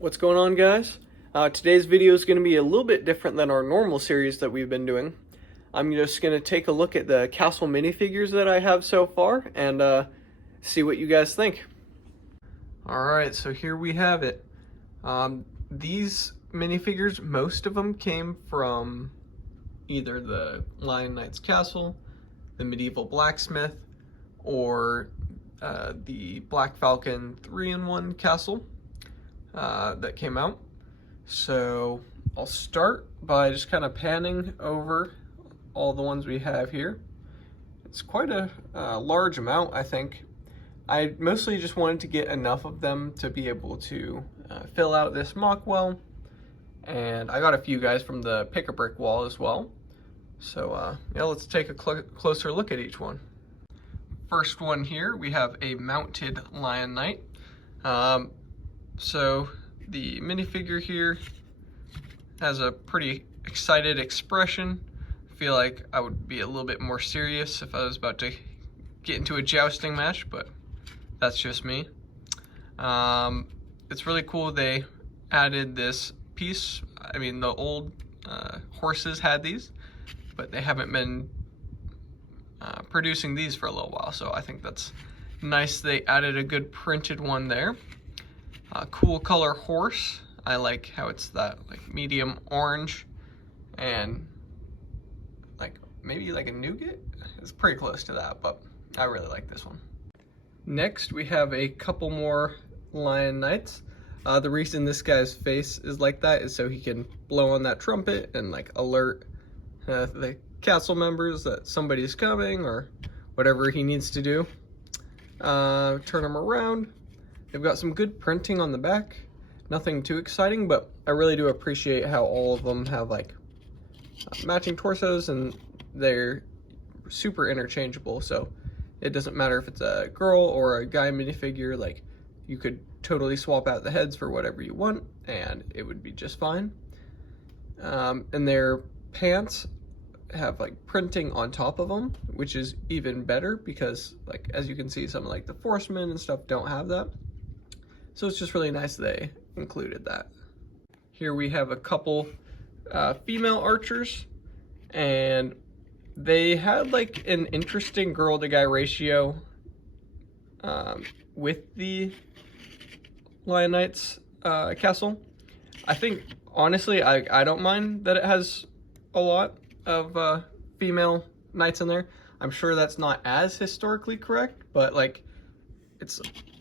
What's going on, guys? Today's video is going to be a little bit different than our normal series that we've been doing. I'm just going to take a look at the castle minifigures that I have so far and see what you guys think. Alright, so here we have it. These minifigures, most of them came from either the Lion Knight's Castle, the Medieval Blacksmith, or the Black Falcon 3-in-1 castle that came out. So I'll start by just kind of panning over all the ones we have here. It's quite a large amount, I think. I mostly just wanted to get enough of them to be able to fill out this mock well, and I got a few guys from the pick-a-brick wall as well. So yeah, let's take a closer look at each one. First one here, we have a mounted Lion Knight. So the minifigure here has a pretty excited expression. I feel like I would be a little bit more serious if I was about to get into a jousting match, but that's just me. It's really cool they added this piece. I mean, the old horses had these, but they haven't been producing these for a little while, so I think that's nice. They added a good printed one there. Cool color horse. I like how it's that like medium orange and like maybe like a nougat. It's pretty close to that, but I really like this one. Next, we have a couple more Lion Knights. The reason this guy's face is like that is so he can blow on that trumpet and like alert the castle members that somebody's coming or whatever he needs to do. Turn them around. They've got some good printing on the back. Nothing too exciting, but I really do appreciate how all of them have like matching torsos, and they're super interchangeable. So it doesn't matter if it's a girl or a guy minifigure, like you could totally swap out the heads for whatever you want and it would be just fine. And their pants have like printing on top of them, which is even better because like as you can see, some like the Forestman and stuff don't have that. So it's just really nice they included that. Here we have a couple female archers, and they had like an interesting girl to guy ratio with the Lion Knight's castle. I think honestly I don't mind that it has a lot of female knights in there. I'm sure that's not as historically correct, but like it's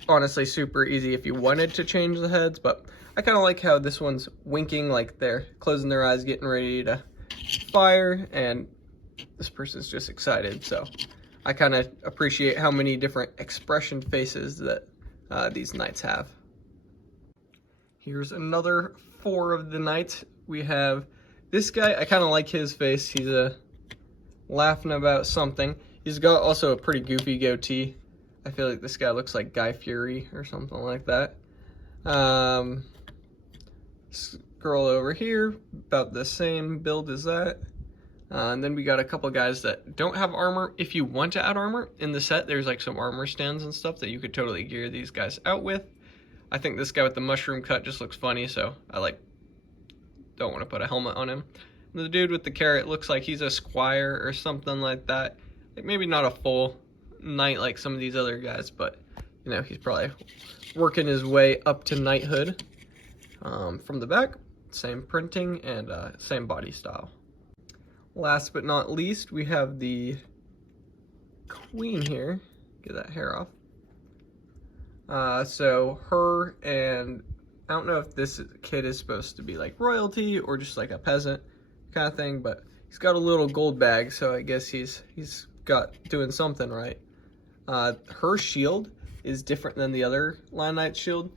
honestly super easy if you wanted to change the heads. But I kind of like how this one's winking, like they're closing their eyes getting ready to fire, and this person's just excited. So I kind of appreciate how many different expression faces that these knights have. Here's another 4 of the knights. We have this guy. I kind of like his face. He's laughing about something. He's got also a pretty goofy goatee. I feel like this guy looks like Guy Fieri or something like that. This girl over here, about the same build as that. And then we got a couple guys that don't have armor. If you want to add armor in the set, there's like some armor stands and stuff that you could totally gear these guys out with. I think this guy with the mushroom cut just looks funny, so I like don't want to put a helmet on him. And the dude with the carrot looks like he's a squire or something like that. Like maybe not a full knight like some of these other guys, but you know, he's probably working his way up to knighthood. From the back, same printing and same body style. Last but not least, we have the queen here. Get that hair off. So her, and I don't know if this kid is supposed to be like royalty or just like a peasant kind of thing, but he's got a little gold bag, so I guess he's got doing something right. Her shield is different than the other Lion Knight shield.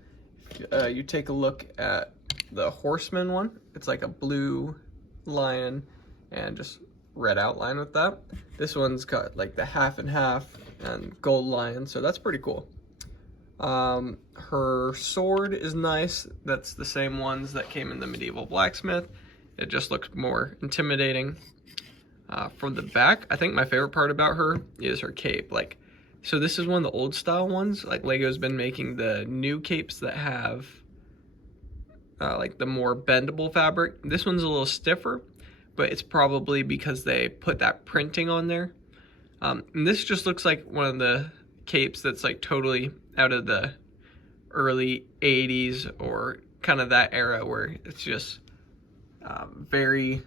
You take a look at the Horseman one, it's like a blue lion and just red outline with that. This one's got like the half and half and gold lion, so that's pretty cool. Her sword is nice. That's the same ones that came in the Medieval Blacksmith. It just looks more intimidating. From the back, I think my favorite part about her is her cape. Like, so this is one of the old style ones. Like, LEGO's been making the new capes that have like the more bendable fabric. This one's a little stiffer, but it's probably because they put that printing on there. And this just looks like one of the capes that's like totally out of the early 80s or kind of that era where it's just very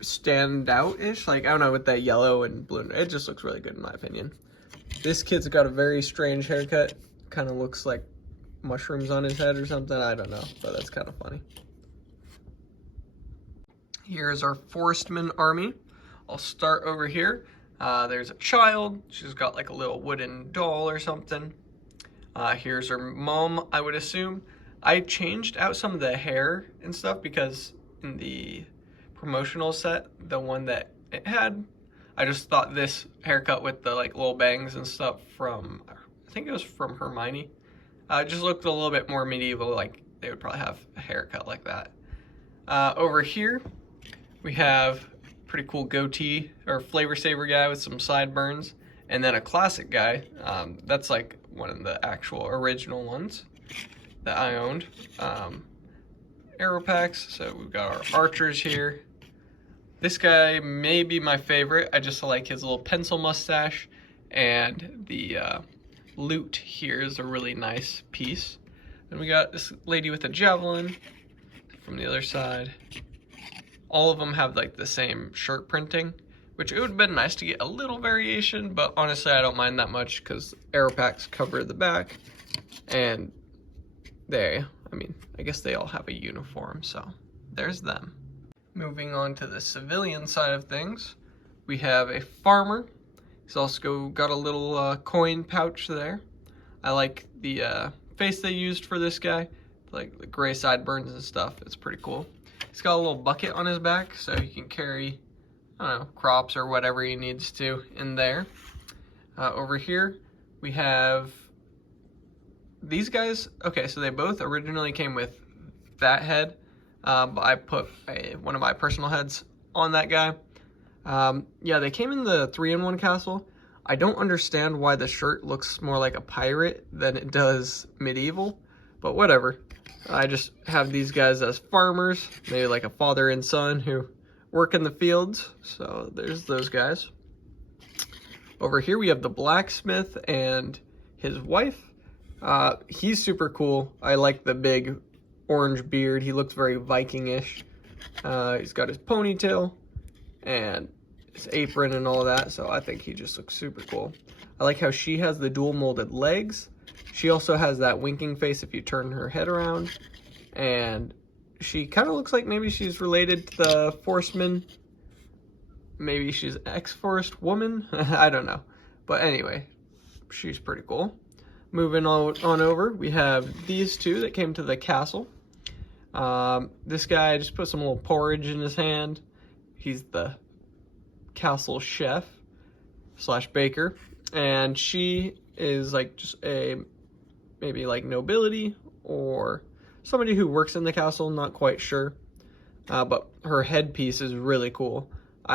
stand out-ish. Like, I don't know, with that yellow and blue, it just looks really good in my opinion. This kid's got a very strange haircut. Kind of looks like mushrooms on his head or something. I don't know, but that's kind of funny. Here's our Forestman army. I'll start over here. There's a child. She's got like a little wooden doll or something. Here's her mom, I would assume. I changed out some of the hair and stuff because in the promotional set, the one that it had, I just thought this haircut with the like little bangs and stuff from, I think it was from Hermione, just looked a little bit more medieval, like they would probably have a haircut like that. Over here, we have pretty cool goatee or flavor saver guy with some sideburns, and then a classic guy. That's like one of the actual original ones that I owned. Arrow packs, so we've got our archers here. This guy may be my favorite. I just like his little pencil mustache, and the loot here is a really nice piece. Then we got this lady with a javelin from the other side. All of them have like the same shirt printing, which it would have been nice to get a little variation, but honestly I don't mind that much because arrow packs cover the back, and I guess they all have a uniform, so there's them. Moving on to the civilian side of things, we have a farmer. He's also got a little coin pouch there. I like the face they used for this guy, like the gray sideburns and stuff. It's pretty cool. He's got a little bucket on his back, so he can carry, I don't know, crops or whatever he needs to in there. Over here, we have these guys. Okay, so they both originally came with that head, but I put one of my personal heads on that guy. Yeah, they came in the 3-in-1 castle. I don't understand why the shirt looks more like a pirate than it does medieval, but whatever. I just have these guys as farmers, maybe like a father and son who work in the fields. So there's those guys. Over here we have the blacksmith and his wife. He's super cool. I like the big orange beard. He looks very Viking-ish. He's got his ponytail and his apron and all that, so I think he just looks super cool. I like how she has the dual molded legs. She also has that winking face if you turn her head around, and she kind of looks like maybe she's related to the Forestman. Maybe she's ex-Forest woman. I don't know, but anyway, she's pretty cool. Moving on over, we have these two that came to the castle. This guy just put some little porridge in his hand. He's the castle chef / baker, and she is like just a maybe like nobility or somebody who works in the castle, not quite sure. But her headpiece is really cool.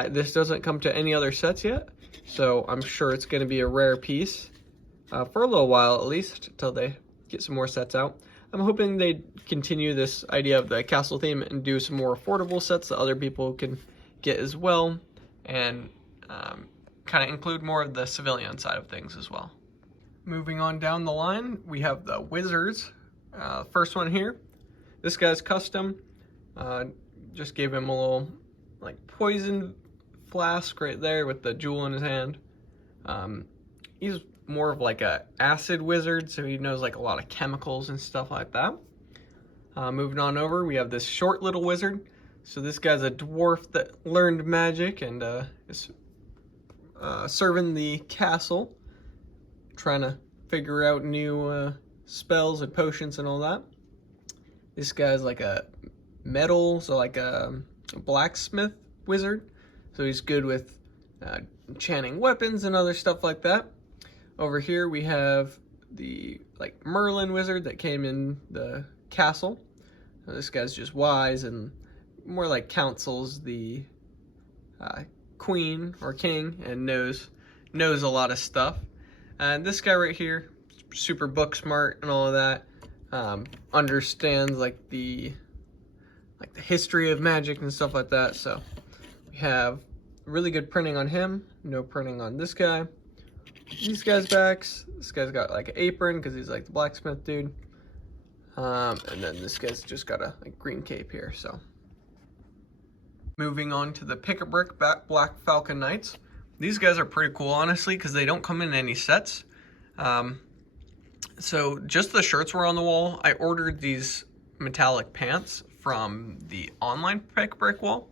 This doesn't come to any other sets yet, so I'm sure it's going to be a rare piece for a little while, at least until they get some more sets out. I'm hoping they continue this idea of the castle theme and do some more affordable sets that other people can get as well, and kind of include more of the civilian side of things as well. Moving on down the line, we have the wizards. First one here, this guy's custom. Just gave him a little like poison flask right there with the jewel in his hand. He's more of like a acid wizard, so he knows like a lot of chemicals and stuff like that. Moving on over, we have this short little wizard. So this guy's a dwarf that learned magic and is serving the castle, trying to figure out new spells and potions and all that. This guy's like a metal, so like a blacksmith wizard. So he's good with enchanting weapons and other stuff like that. Over here we have the like Merlin wizard that came in the castle. So this guy's just wise and more like counsels the queen or king and knows a lot of stuff. And this guy right here, super book smart and all of that, understands like the like the history of magic and stuff like that. So we have really good printing on him, no printing on this guy. These guys' backs, this guy's got like an apron because he's like the blacksmith dude. And then this guy's just got a like, green cape here. So moving on to the Pick-a-Brick Black Falcon Knights. These guys are pretty cool, honestly, because they don't come in any sets. So just the shirts were on the wall. I ordered these metallic pants from the online Pick-a-Brick wall.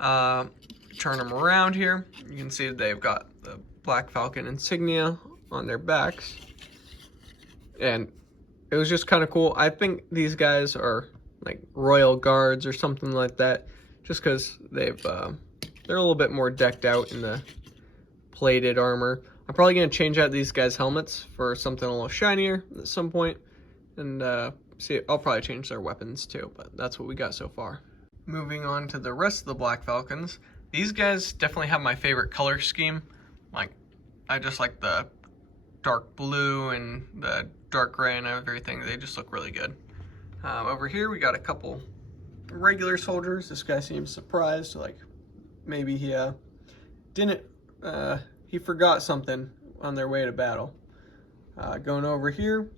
Turn them around here. You can see they've got the Black Falcon insignia on their backs. And it was just kind of cool. I think these guys are like royal guards or something like that, just because they're a little bit more decked out in the plated armor. I'm probably going to change out these guys' helmets for something a little shinier at some point. And see, I'll probably change their weapons too, but that's what we got so far. Moving on to the rest of the Black Falcons. These guys definitely have my favorite color scheme. Like, I just like the dark blue and the dark gray and everything. They just look really good. Over here we got a couple regular soldiers. This guy seems surprised, like maybe he he forgot something on their way to battle. Going over here,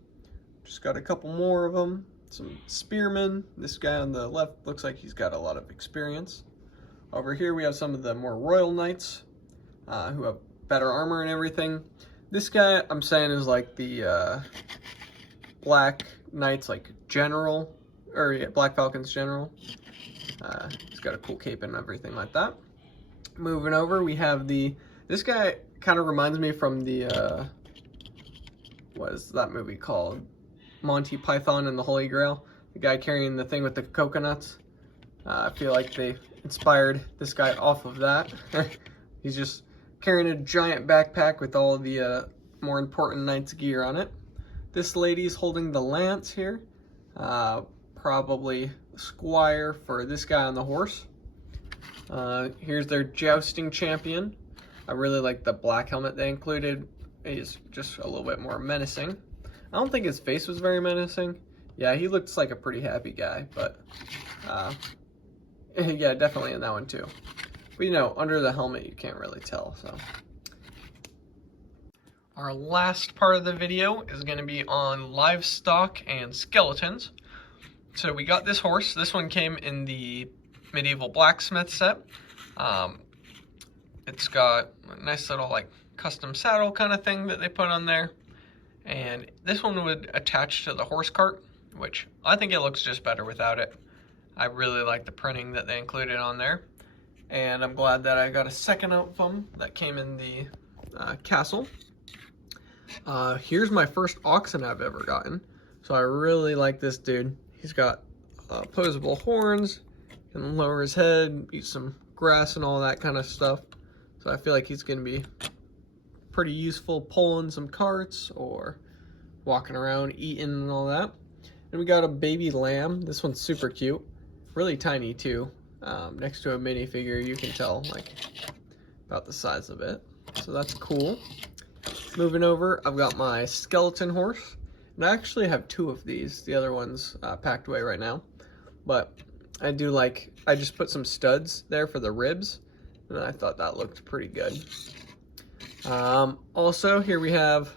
just got a couple more of them. Some spearmen. This guy on the left looks like he's got a lot of experience. Over here we have some of the more royal knights who have better armor and everything. This guy I'm saying is like the Black Knights like general, or yeah, Black Falcons general. He's got a cool cape and everything like that. Moving over, we have this guy kind of reminds me from the what is that movie called? Monty Python and the Holy Grail. The guy carrying the thing with the coconuts. I feel like they inspired this guy off of that. He's just carrying a giant backpack with all the more important knight's gear on it. This lady's holding the lance here. Probably squire for this guy on the horse. Here's their jousting champion. I really like the black helmet they included. He's just a little bit more menacing. I don't think his face was very menacing. Yeah, he looks like a pretty happy guy, but yeah, definitely in that one too. But you know, under the helmet you can't really tell, so. Our last part of the video is going to be on livestock and skeletons. So we got this horse. This one came in the medieval blacksmith set. It's got a nice little like custom saddle kind of thing that they put on there. And this one would attach to the horse cart, which I think it looks just better without it. I really like the printing that they included on there. And I'm glad that I got a second of them that came in the castle. Here's my first oxen I've ever gotten. So I really like this dude. He's got opposable horns, can lower his head, eat some grass and all that kind of stuff. So I feel like he's going to be pretty useful pulling some carts or walking around eating and all that. And we got a baby lamb. This one's super cute, really tiny too. Next to a minifigure, you can tell like about the size of it. So that's cool. Moving over, I've got my skeleton horse. And I actually have two of these. The other one's packed away right now. But I just put some studs there for the ribs. And I thought that looked pretty good. Also, here we have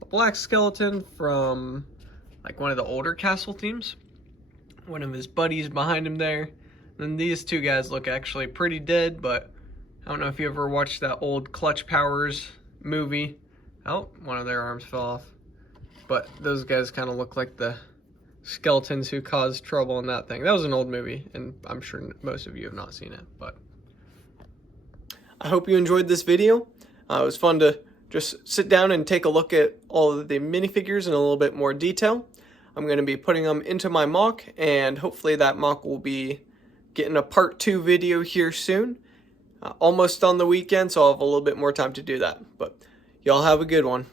a black skeleton from like one of the older castle themes. One of his buddies behind him there. And these two guys look actually pretty dead, but I don't know if you ever watched that old Clutch Powers movie. Oh, one of their arms fell off. But those guys kind of look like the skeletons who caused trouble in that thing. That was an old movie, and I'm sure most of you have not seen it. But I hope you enjoyed this video. It was fun to just sit down and take a look at all of the minifigures in a little bit more detail. I'm going to be putting them into my mock, and hopefully that mock will be getting a part 2 video here soon. Almost on the weekend, so I'll have a little bit more time to do that. But y'all have a good one.